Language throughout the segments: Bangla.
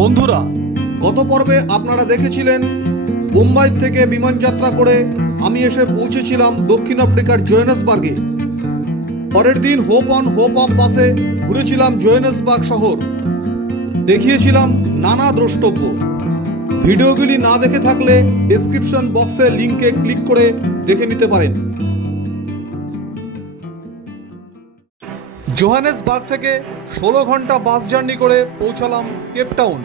বন্ধুরা, গত পর্বে আপনারা দেখেছিলেন মুম্বাই থেকে বিমান যাত্রা করে আমি এসে পৌঁছেছিলাম দক্ষিণ আফ্রিকার জোহেন্সবার্গে। পরের দিন হোপ অন হোপ অফ বাসে ঘুরেছিলাম জোহেন্সবার্গ শহর, দেখিয়েছিলাম নানা দ্রষ্টব্য। ভিডিওগুলি না দেখে থাকলে ডেসক্রিপশন বক্সে লিংকে ক্লিক করে দেখে নিতে পারেন। জোহানেসবার্গ থেকে 16 ঘন্টা বাস জার্নি করে পৌঁছালাম কেপটাউন।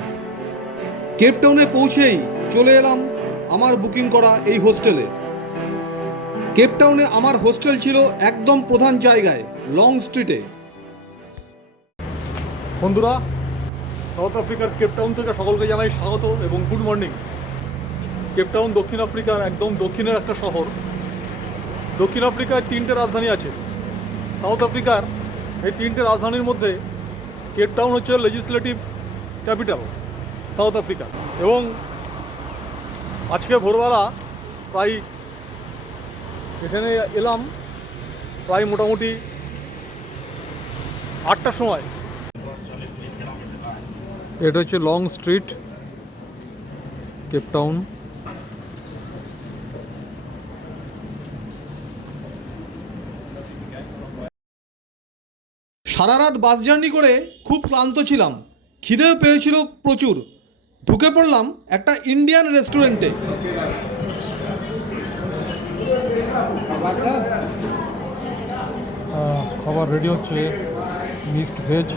কেপটাউনে পৌঁছেই চলে এলাম আমার বুকিং করা এই হোস্টেলে। কেপটাউনে আমার হোস্টেল ছিল একদম প্রধান জায়গায়, লং স্ট্রিটে। বন্ধুরা, সাউথ আফ্রিকার কেপটাউন থেকে সকলকে জানাই স্বাগত এবং গুড মর্নিং। কেপটাউন দক্ষিণ আফ্রিকার একদম দক্ষিণের একটা শহর। দক্ষিণ আফ্রিকার 3টে রাজধানী আছে। সাউথ আফ্রিকার এই 3টে রাজধানীর মধ্যে কেপটাউন হচ্ছে লেজিসলেটিভ ক্যাপিটাল সাউথ আফ্রিকা। এবং আজকে ভোরবেলা প্রায় এখানে এলাম প্রায় মোটামুটি 8টার সময়। এটা হচ্ছে লং স্ট্রিট কেপটাউন। সারা রাত বাস জার্নি করে খুব ক্লান্ত ছিলাম, খিদেও পেয়েছিল প্রচুর। ঢুকে পড়লাম একটা ইন্ডিয়ান রেস্টুরেন্টে। খাবার রেডি হচ্ছে, মিক্সড ভেজ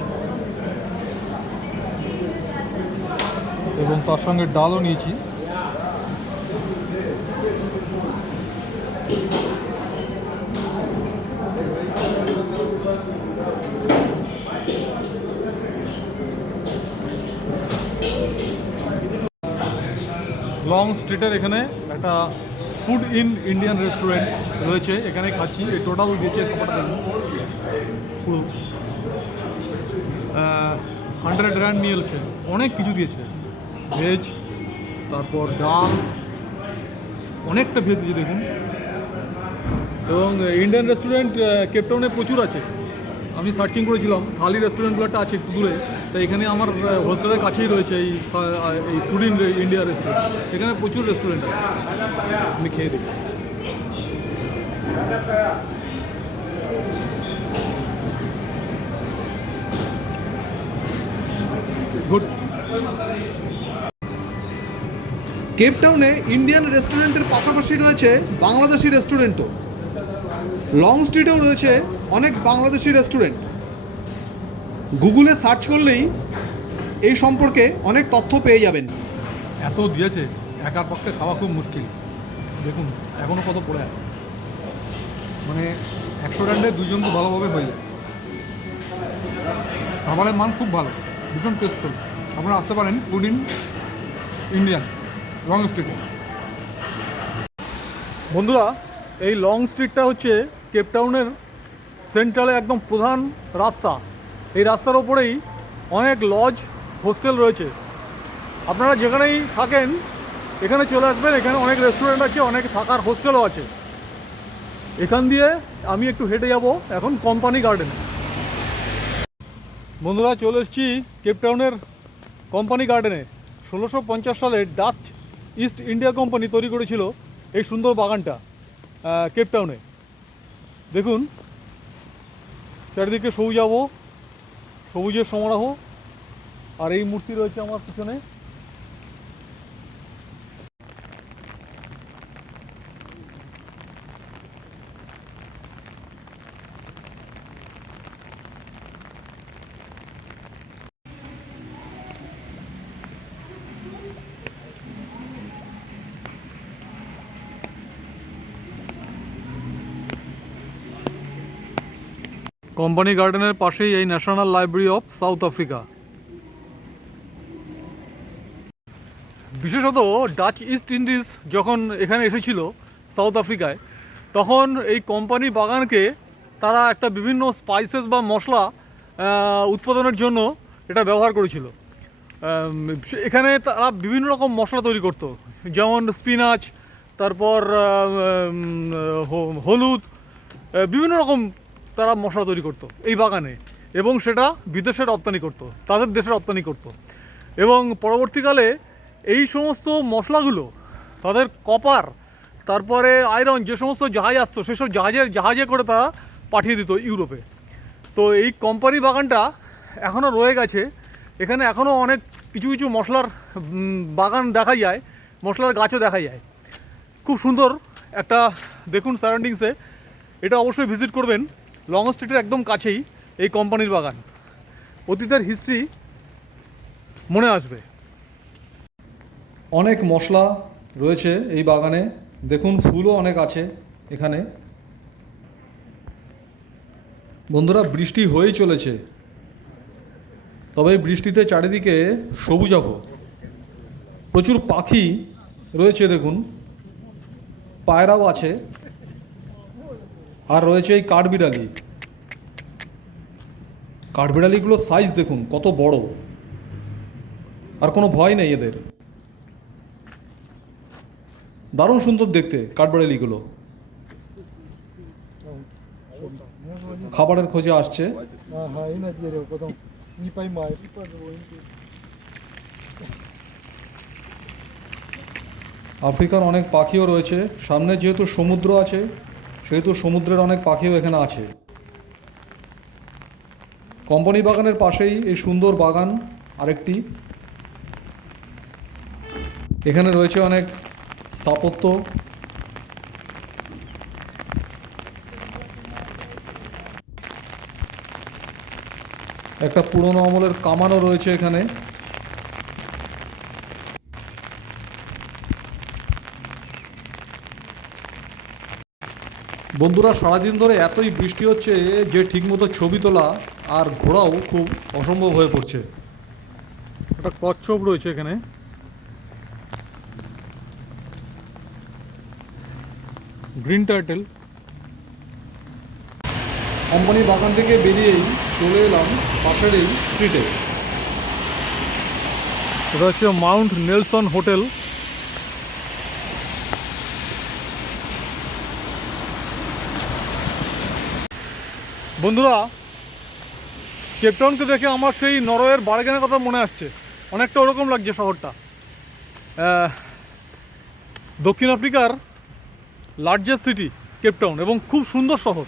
এবং তার সঙ্গে ডালও নিয়েছি। লং স্ট্রিটের এখানে একটা ফুড ইন ইন্ডিয়ান রেস্টুরেন্ট রয়েছে, এখানে খাচ্ছি। এই টোটাল দিয়েছে খাবারটা দেখুন, পুরো 100 রান্ড নিয়ে এলছে, অনেক কিছু দিয়েছে। ভেজ, তারপর ডাল, অনেকটা ভেজ দিয়েছে দেখুন। এবং ইন্ডিয়ান রেস্টুরেন্ট কেপটাউনে প্রচুর আছে। আমি সার্চিং করেছিলাম, থালি রেস্টুরেন্টগুলো একটা আছে একটু দূরে, তাই এখানে আমার হোস্টেলের কাছেই রয়েছে এই ফুড ইন ইন্ডিয়া রেস্টুরেন্ট। এখানে প্রচুর রেস্টুরেন্ট আছে, আমি খেয়ে দেখি। গুড। কেপটাউনে ইন্ডিয়ান রেস্টুরেন্টের পাশাপাশি রয়েছে বাংলাদেশি রেস্টুরেন্টও। লং স্ট্রিটেও রয়েছে অনেক বাংলাদেশি রেস্টুরেন্ট। গুগলে সার্চ করলেই এই সম্পর্কে অনেক তথ্য পেয়ে যাবেন। এত দিয়েছে, একার পক্ষে খাওয়া খুব মুশকিল। দেখুন এখনও কত পড়ে আছে, মানে 100 রান্ডে 2জন তো ভালোভাবে হয়ে যায়। খাবারের মান খুব ভালো, ভীষণ টেস্টফুল। আপনারা আসতে পারেন ফুড ইন ইন্ডিয়ান লং স্ট্রিটে। বন্ধুরা, এই লং স্ট্রিটটা হচ্ছে কেপটাউনের সেন্ট্রালে একদম প্রধান রাস্তা। এই রাস্তার ওপরেই অনেক লজ, হোস্টেল রয়েছে। আপনারা যেখানেই থাকেন এখানে চলে আসবেন। এখানে অনেক রেস্টুরেন্ট আছে, অনেক থাকার হোস্টেলও আছে। এখান দিয়ে আমি একটু হেঁটে যাব এখন কোম্পানি গার্ডেনে। বন্ধুরা, চলে এসেছি কেপটাউনের কোম্পানি গার্ডেনে। 1650 সালে ডাচ ইস্ট ইন্ডিয়া কোম্পানি তৈরি করেছিল এই সুন্দর বাগানটা কেপটাউনে। দেখুন চারিদিকে সবুজের সমারোহ। আর এই মূর্তি রয়েছে আমার পিছনে। কোম্পানি গার্ডেনের পাশেই এই national library of south Africa. বিশেষত ডাচ ইস্ট ইন্ডিজ যখন এখানে এসেছিল সাউথ আফ্রিকায়, তখন এই কোম্পানি বাগানকে তারা একটা বিভিন্ন স্পাইসেস বা মশলা উৎপাদনের জন্য এটা ব্যবহার করেছিল। এখানে তারা বিভিন্ন রকম মশলা তৈরি করত, যেমন স্পিনাচ, তারপর হলুদ, বিভিন্ন রকম তারা মশলা তৈরি করত এই বাগানে, এবং সেটা বিদেশে রপ্তানি করত, তাদের দেশে রপ্তানি করত। এবং পরবর্তীকালে এই সমস্ত মশলাগুলো তাদের কপার, তারপরে আয়রন, যে সমস্ত জাহাজ আসতো সেসব জাহাজে করে তারা পাঠিয়ে দিত ইউরোপে। তো এই কোম্পানি বাগানটা এখনও রয়ে গেছে। এখানে এখনও অনেক কিছু কিছু মশলার বাগান দেখা যায়, মশলার গাছও দেখা যায়। খুব সুন্দর একটা, দেখুন সারাউন্ডিংসে, এটা অবশ্যই ভিজিট করবেন। লং স্ট্রিটের একদম কাছেই এই কোম্পানির বাগান। অতীতের হিস্ট্রি মনে আসবে। অনেক মশলা রয়েছে এই বাগানে, দেখুন ফুলও অনেক আছে এখানে। বন্ধুরা, বৃষ্টি হয়েই চলেছে, তবে এই বৃষ্টিতে চারিদিকে সবুজাভ, প্রচুর পাখি রয়েছে, দেখুন পায়রাও আছে, আর রয়েছে এই কাঠবিড়ালি। কাঠবিড়ালিগুলোর সাইজ দেখুন কত বড়, আর কোনো ভয় নেই এদের। দারুণ সুন্দর দেখতে কাঠবিড়ালিগুলো। খাবারের খোঁজে আসছে। আফ্রিকার অনেক পাখিও রয়েছে। সামনে যেহেতু সমুদ্র আছে, সেহেতু সমুদ্রের অনেক পাখিও এখানে আছে। কোম্পানি বাগানের পাশেই এই সুন্দর বাগান আরেকটি। এখানে রয়েছে অনেক স্থাপত্য। একটা পুরনো আমলের কামানও রয়েছে এখানে। বন্ধুরা, সারাদিন ধরে এতই বৃষ্টি হচ্ছে যে ঠিকমতো ছবি তোলা আর ঘোরাও খুব অসম্ভব হয়ে পড়ছে। একটা কচ্ছপ রয়েছে এখানে। Green turtle. কোম্পানি বাগান থেকে বেরিয়েই চলে এলাম পাশের এই স্ট্রিটে। এটা হচ্ছে মাউন্ট নেলসন হোটেল। বন্ধুরা, কেপটাউনকে দেখে আমার সেই নরওয়ের বার্গেনের কথা মনে আসছে। অনেকটা ওরকম লাগছে শহরটা। দক্ষিণ আফ্রিকার লার্জেস্ট সিটি কেপটাউন, এবং খুব সুন্দর শহর।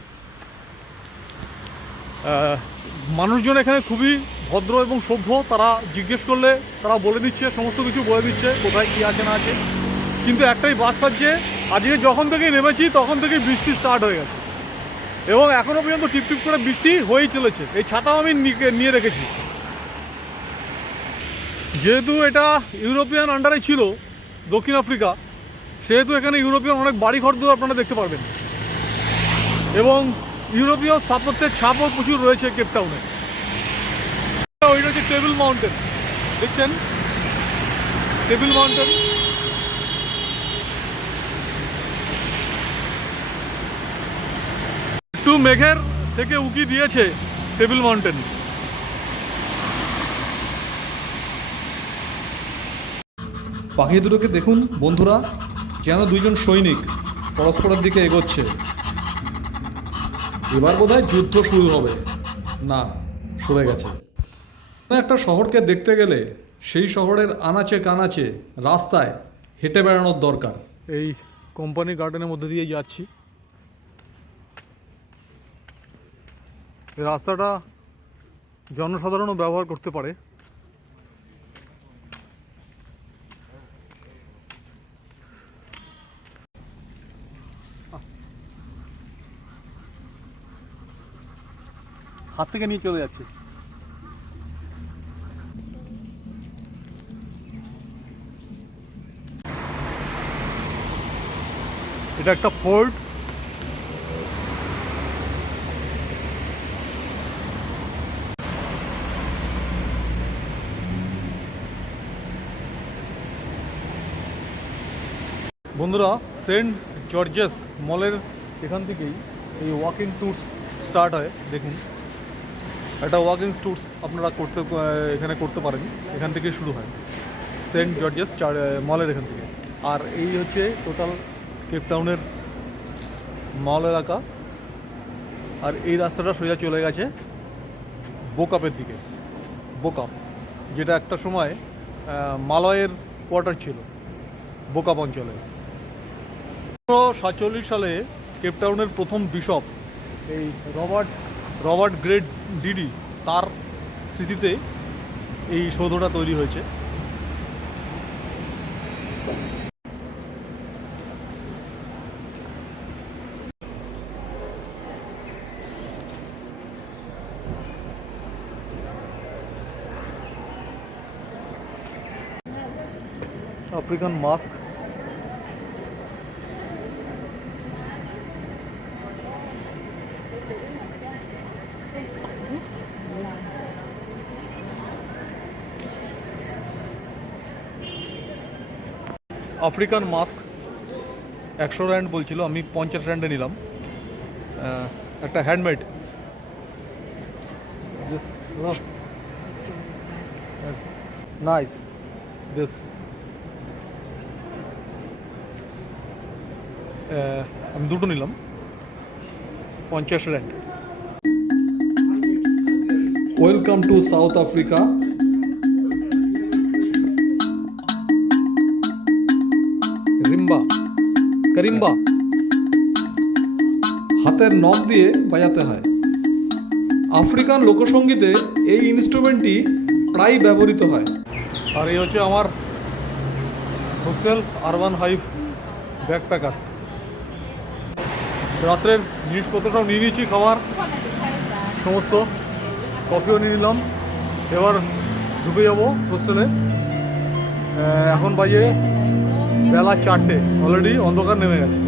মানুষজন এখানে খুবই ভদ্র এবং সভ্য। তারা জিজ্ঞেস করলে তারা বলে দিচ্ছে, সমস্ত কিছু বলে দিচ্ছে কোথায় কী আছে না আছে। কিন্তু একটাই বাস্তব, যে আজকে যখন থেকেই নেমেছি তখন থেকেই বৃষ্টি স্টার্ট হয়ে গেছে, এবং এখনও পর্যন্ত টিপটিপ করে বৃষ্টি হয়েই চলেছে। এই ছাতাও আমি নিয়ে রেখেছি। যেহেতু এটা ইউরোপিয়ান আন্ডারে ছিল দক্ষিণ আফ্রিকা, সেহেতু এখানে ইউরোপিয়ান অনেক বাড়িঘর আপনারা দেখতে পারবেন, এবং ইউরোপীয় স্থাপত্যের ছাপও প্রচুর রয়েছে কেপটাউনে। ওইটা হচ্ছে টেবিল মাউন্টেন, দেখছেন টেবিল মাউন্টেন। একটু মেঘের থেকে উকি দিয়েছে টেবিল মাউন্টেন। পাখি দুটোকে দেখুন বন্ধুরা, যেন দুইজন সৈনিক পরস্পরের দিকে এগোচ্ছে। এবার বোধহয় যুদ্ধ শুরু হবে। না, সরে গেছে। একটা শহরকে দেখতে গেলে সেই শহরের আনাচে কানাচে রাস্তায় হেঁটে বেড়ানোর দরকার। এই কোম্পানি গার্ডেনের মধ্যে দিয়ে যাচ্ছি। এই রাস্তাটা জনসাধারণও ব্যবহার করতে পারে। হাত থেকে নিয়ে চলে যাচ্ছে। এটা একটা ফোর্ট। বন্ধুরা, সেন্ট জর্জেস মলের এখান থেকেই এই ওয়াকিং ট্যুরস স্টার্ট হয়। দেখুন, একটা ওয়াকিং ট্যুরস আপনারা এখানে করতে পারেন। এখান থেকেই শুরু হয় সেন্ট জর্জেস মলের এখান থেকে। আর এই হচ্ছে টোটাল কেপটাউনের মল এলাকা। আর এই রাস্তাটা সোজা চলে গেছে বোকাপের দিকে। বোকাপ, যেটা একটা সময় মালয়ের কোয়ার্টার ছিল বোকাপ অঞ্চলে। 1947 সালে কেপটাউনের প্রথম বিশপ এই রবার্ট গ্রেট ডিডি তার স্মৃতিতে এই সৌধটা তৈরি হয়েছে। আফ্রিকান মাস্ক, আফ্রিকান মাস্ক 100 রান্ড বলছিল, আমি 50 রান্ডে নিলাম। একটা হ্যান্ডমেড, নাইস দিস। আমি দুটো নিলাম 50 rand. Welcome to South Africa. রিম্বা, কারিম্বা, হাতের নখ দিয়ে বাজাতে হয়। আফ্রিকান লোকসঙ্গীতে এই ইনস্ট্রুমেন্টটি প্রায় ব্যবহৃত হয়। আর এই হচ্ছে আমার হোটেল আরবান হাইভ ব্যাকপ্যাকার্স। রাত্রের জিনিসপত্র সব নিয়ে নিয়েছি, খাবার সমস্ত, কফিও নিয়ে নিলাম। এবার ঢুকে যাবো হোস্টেলে। এখন বাজে বেলা 4টে, অলরেডি অন্ধকার নেমে গেছে।